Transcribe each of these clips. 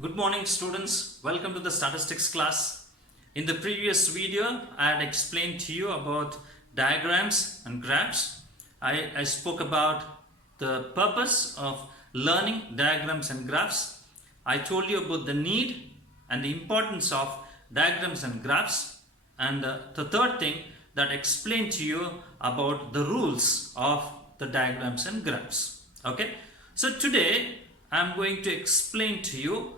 Good morning students, welcome to the statistics class. In the previous video, I had explained to you about diagrams and graphs. I spoke about the purpose of learning diagrams and graphs. I told you about the need and the importance of diagrams and graphs. And the third thing that I explained to you about the rules of the diagrams and graphs. Okay, so today I am going to explain to you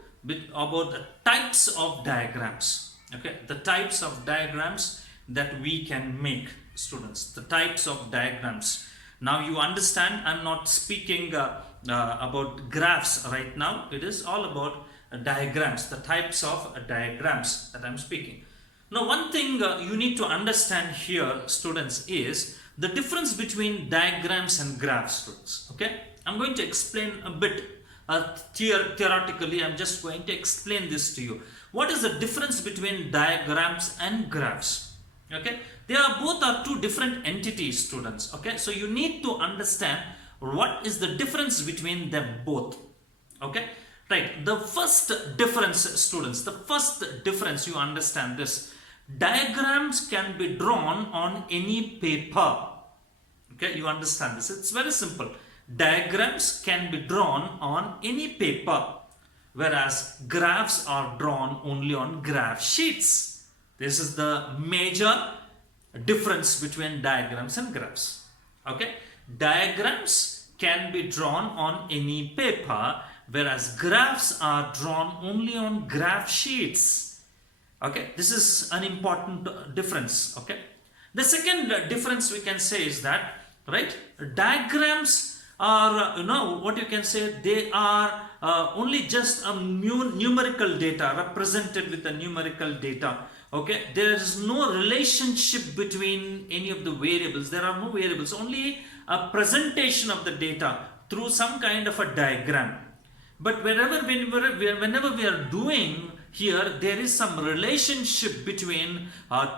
about the types of diagrams. Okay, the types of diagrams that we can make, students. The types of diagrams. Now you understand, I'm not speaking about graphs right now. It is all about diagrams, the types of diagrams that I'm speaking. Now one thing you need to understand here, students, is the difference between diagrams and graphs, students. Okay, I'm going to explain a bit theoretically. I'm just going to explain this to you. What is the difference between diagrams and graphs? Okay, they are both two different entities, students. Okay, so you need to understand what is the difference between them both. Okay, right. The first difference, students, the first difference, you understand this: diagrams can be drawn on any paper. Okay, you understand this. It's very simple. Diagrams can be drawn on any paper, whereas graphs are drawn only on graph sheets. This is the major difference between diagrams and graphs. Okay, diagrams can be drawn on any paper, whereas graphs are drawn only on graph sheets. Okay, this is an important difference. Okay, the second difference we can say is that, right, diagrams are, what you can say, they are only just a numerical data represented with the numerical data. Okay, there is no relationship between any of the variables. There are no variables, only a presentation of the data through some kind of a diagram. But whenever we are doing here, there is some relationship between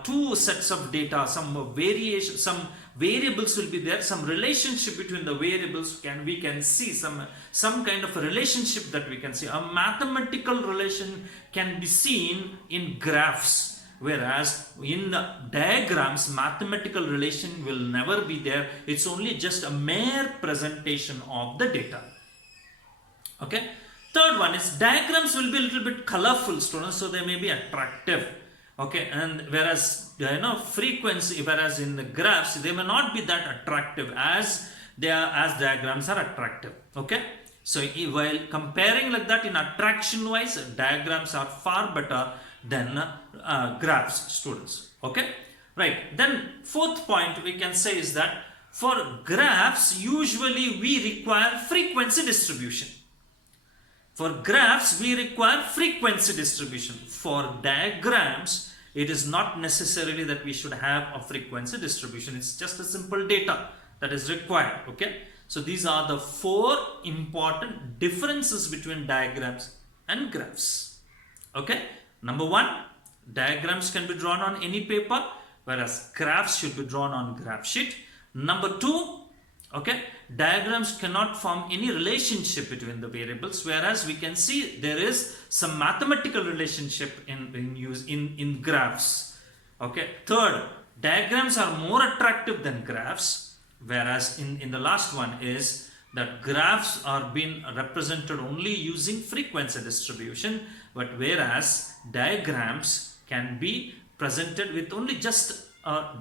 two sets of data, some variation, some variables will be there, some relationship between the variables we can see some kind of a relationship that we can see. A mathematical relation can be seen in graphs, whereas in diagrams, mathematical relation will never be there. It's only just a mere presentation of the data. Okay, third one is diagrams will be a little bit colorful, students, so they may be attractive. Okay, and whereas frequency, whereas in the graphs they may not be that attractive as diagrams are attractive. Okay, so while comparing like that in attraction wise, diagrams are far better than graphs, students. Okay, right. Then fourth point we can say is that for graphs usually we require frequency distribution. For graphs, we require frequency distribution. For diagrams, it is not necessarily that we should have a frequency distribution. It's just a simple data that is required. Okay. So these are the four important differences between diagrams and graphs. Okay. Number one, diagrams can be drawn on any paper, whereas graphs should be drawn on graph sheet. Number two, okay, diagrams cannot form any relationship between the variables, whereas we can see there is some mathematical relationship in graphs. Okay. Third, diagrams are more attractive than graphs, whereas in the last one is that graphs are being represented only using frequency distribution, but whereas diagrams can be presented with only just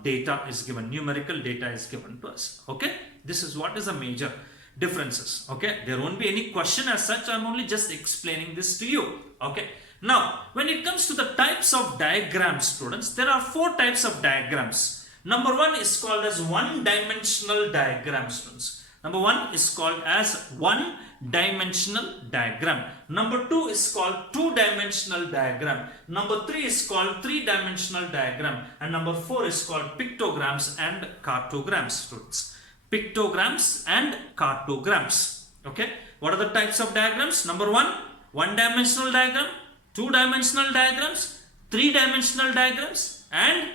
data is given, numerical data is given to us. Okay, this is what is the major differences. Okay, there won't be any question as such. I'm only just explaining this to you. Okay, now when it comes to the types of diagrams, students, there are four types of diagrams. Number one is called as one-dimensional diagram, students. Number one is called as one-dimensional diagram. Number two is called two-dimensional diagram. Number three is called three-dimensional diagram. And number four is called pictograms and cartograms, students. Pictograms and cartograms. Okay. What are the types of diagrams? Number one, one-dimensional diagram, two-dimensional diagrams, three-dimensional diagrams, and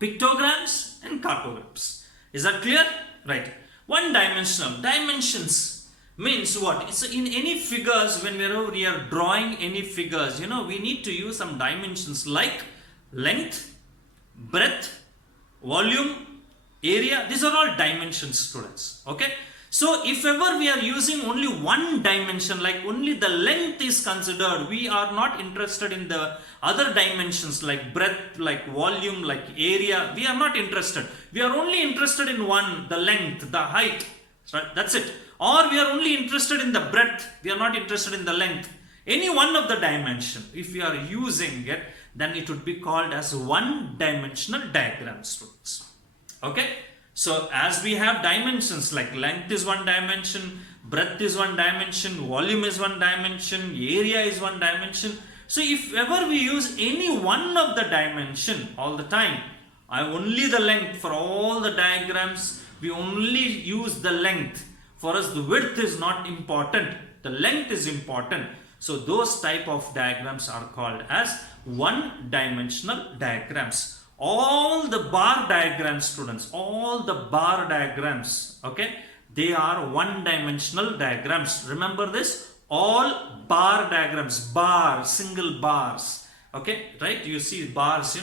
pictograms and cartograms. Is that clear? Right. One dimensional. Dimensions. Means what? It's in any figures, whenever we are drawing any figures, we need to use some dimensions like length, breadth, volume, area. These are all dimensions, students. Okay. So if ever we are using only one dimension, like only the length is considered, we are not interested in the other dimensions like breadth, like volume, like area. We are not interested. We are only interested in one, the length, the height. Right? That's it. Or we are only interested in the breadth. We are not interested in the length. Any one of the dimension, if we are using it, then it would be called as one-dimensional diagram, students. Okay. So as we have dimensions like length is one dimension, breadth is one dimension, volume is one dimension, area is one dimension. So if ever we use any one of the dimension all the time, only the length for all the diagrams, we only use the length. For us the width is not important, the length is important. So those type of diagrams are called as one-dimensional diagrams. All the bar diagrams, students, all the bar diagrams, okay, they are one-dimensional diagrams. Remember this, all bar diagrams, bar, single bars, okay, right? You see bars,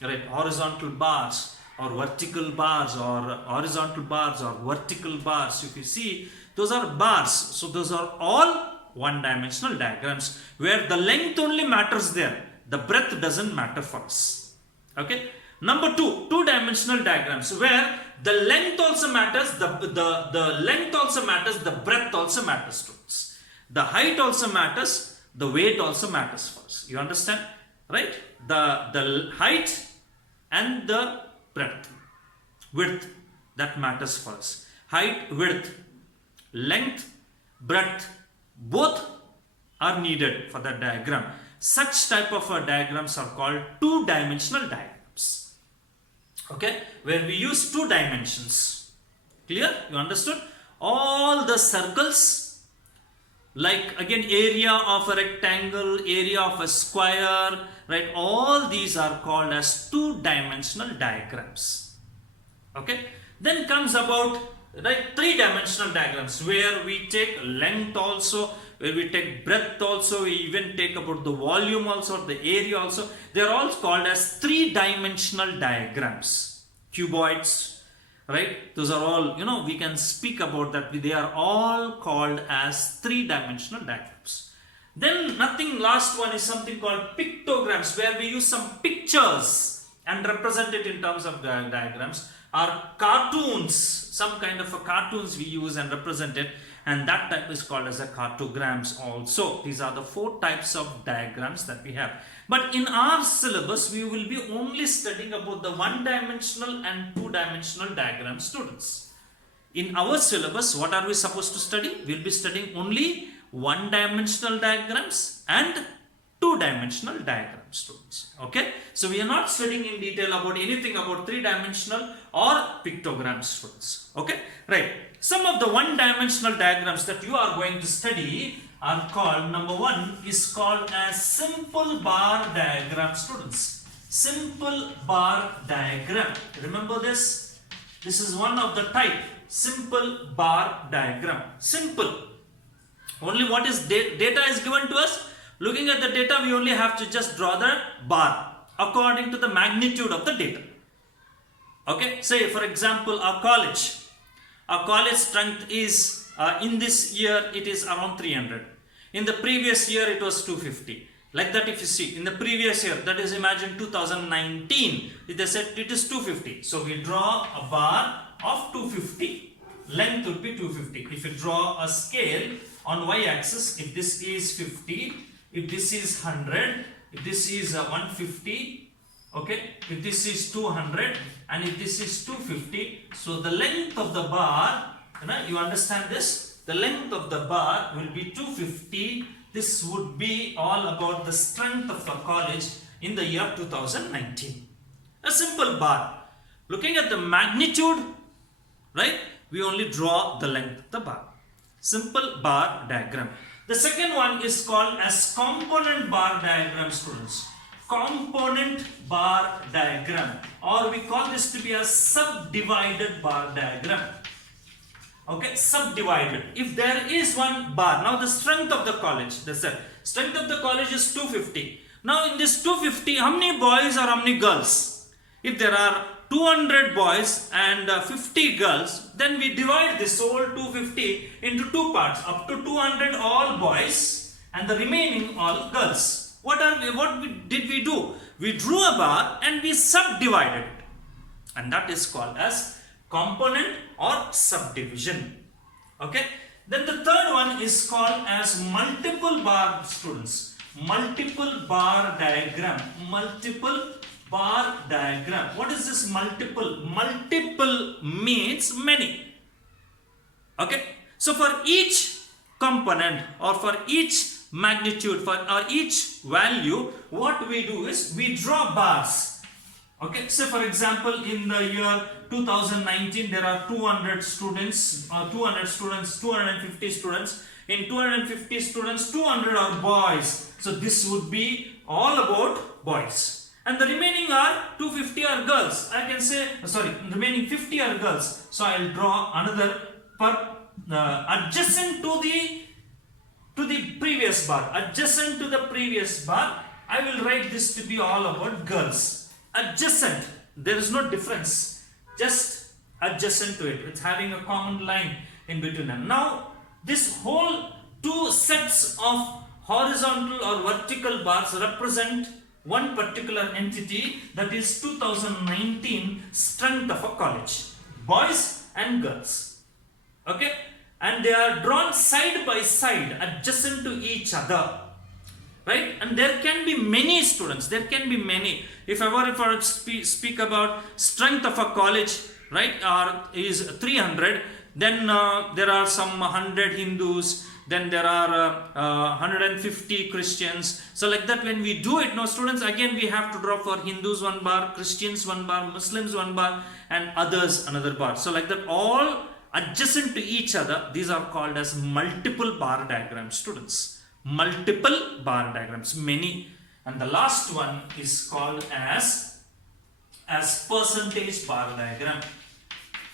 right, horizontal bars or vertical bars or horizontal bars or vertical bars. If you see, those are bars. So those are all one-dimensional diagrams where the length only matters there. The breadth doesn't matter for us. Okay. Number two, two-dimensional diagrams where the length also matters, the length also matters, the breadth also matters, students. The height also matters, the weight also matters for us. You understand? Right? The height and the breadth, width, that matters for us. Height, width, length, breadth, both are needed for that diagram. Such type of diagrams are called two-dimensional diagrams. Okay, where we use two dimensions. Clear? You understood? All the circles, like again area of a rectangle, area of a square, right? All these are called as two-dimensional diagrams. Okay. Then comes about, right, three-dimensional diagrams where we take length also, where we take breadth also, we even take about the volume also, the area also. They are all called as three-dimensional diagrams. Cuboids, right? Those are all, we can speak about that. They are all called as three-dimensional diagrams. Then last one is something called pictograms, where we use some pictures and represent it in terms of diagrams. Or cartoons, some kind of a cartoons we use and represent it, and that type is called as a cartograms also. These are the four types of diagrams that we have. But in our syllabus, we will be only studying about the one-dimensional and two-dimensional diagram, students. In our syllabus, what are we supposed to study? We will be studying only one-dimensional diagrams and two-dimensional diagrams, students. Okay, so we are not studying in detail about anything about three-dimensional or pictograms, students. Okay, right. Some of the one-dimensional diagrams that you are going to study are called, number one is called as simple bar diagram, students. Simple bar diagram. Remember this? This is one of the type, simple bar diagram. Simple. Only what is data is given to us. Looking at the data, we only have to just draw the bar according to the magnitude of the data. Okay, say for example, our college strength is, in this year it is around 300. In the previous year it was 250. Like that, if you see, in the previous year, that is, imagine 2019, they said it is 250. So we draw a bar of 250. Length would be 250. If you draw a scale on y-axis, if this is 50, if this is 100, if this is 150, okay, if this is 200, and if this is 250, so the length of the bar, you understand this? The length of the bar will be 250. This would be all about the strength of the college in the year 2019. A simple bar. Looking at the magnitude, right, we only draw the length of the bar. Simple bar diagram. The second one is called as component bar diagram, students. Component bar diagram, or we call this to be a subdivided bar diagram. Okay, subdivided. If there is one bar, now the strength of the college, the strength of the college is 250. Now in this 250, how many boys or how many girls? If there are 200 boys and 50 girls, then we divide this whole 250 into two parts. Up to 200 all boys and the remaining all girls. What did we do? We drew a bar and we subdivided it. And that is called as component or subdivision. Okay. Then the third one is called as multiple bar, students. Multiple bar diagram. Multiple bar diagram. What is this multiple? Multiple means many. Okay. So for each component or for each magnitude, for each value, what we do is we draw bars. Okay, so for example, in the year 2019, there are 200 students, 250 students. In 250 students, 200 are boys. So this would be all about boys. And the remaining are 250 are girls. I can say, sorry, remaining 50 are girls. So I will draw another adjacent to the previous bar. Adjacent to the previous bar, I will write this to be all about girls. Adjacent, there is no difference, just adjacent to it. It's having a common line in between them. Now this whole two sets of horizontal or vertical bars represent one particular entity, that is 2019 strength of a college, boys and girls. Okay, and they are drawn side by side, adjacent to each other. Right, and there can be many students, there can be many. If I speak about strength of a college, right, is 300, then there are some 100 Hindus, then there are 150 Christians. So like that, when we do it, now students, again we have to draw for Hindus one bar, Christians one bar, Muslims one bar, and others another bar. So like that, all adjacent to each other, these are called as multiple bar diagrams, students. Multiple bar diagrams, many. And the last one is called as percentage bar diagram.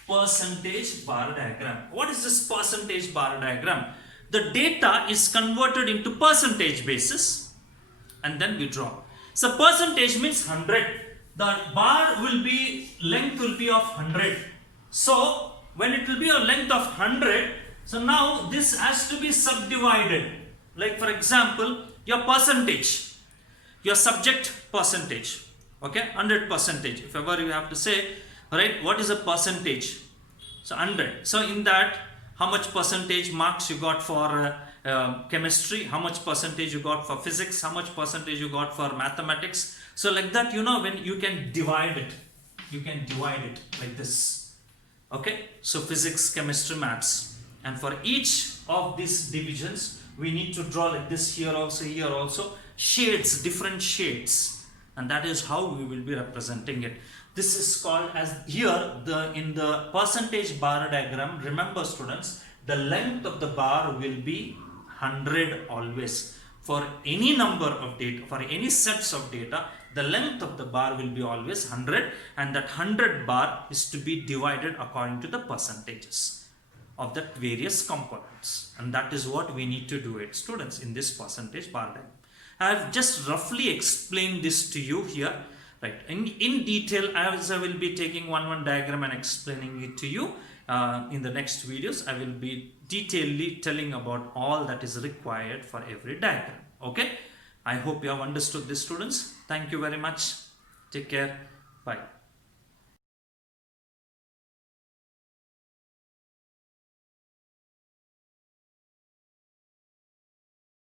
Percentage bar diagram. What is this percentage bar diagram? The data is converted into percentage basis and then we draw. So percentage means 100. The bar will be, length will be of 100. So when it will be a length of 100, so now this has to be subdivided. Like for example, your percentage, your subject percentage, okay, 100%. If ever you have to say, right, what is a percentage? So 100. So in that, how much percentage marks you got for chemistry, how much percentage you got for physics, how much percentage you got for mathematics. So like that, you know, when you can divide it, like this. Okay, so physics, chemistry, maths, and for each of these divisions, we need to draw like this, here also, shades, different shades, and that is how we will be representing it. This is called as here in the percentage bar diagram. Remember students, the length of the bar will be 100 always. For any number of data, for any sets of data, the length of the bar will be always 100, and that 100 bar is to be divided according to the percentages of that various components, and that is what we need to do it, students, in this percentage bar diagram. I have just roughly explained this to you here, right? In detail, as I will be taking one diagram and explaining it to you in the next videos. I will be detailedly telling about all that is required for every diagram. Okay, I hope you have understood this, students. Thank you very much. Take care. Bye.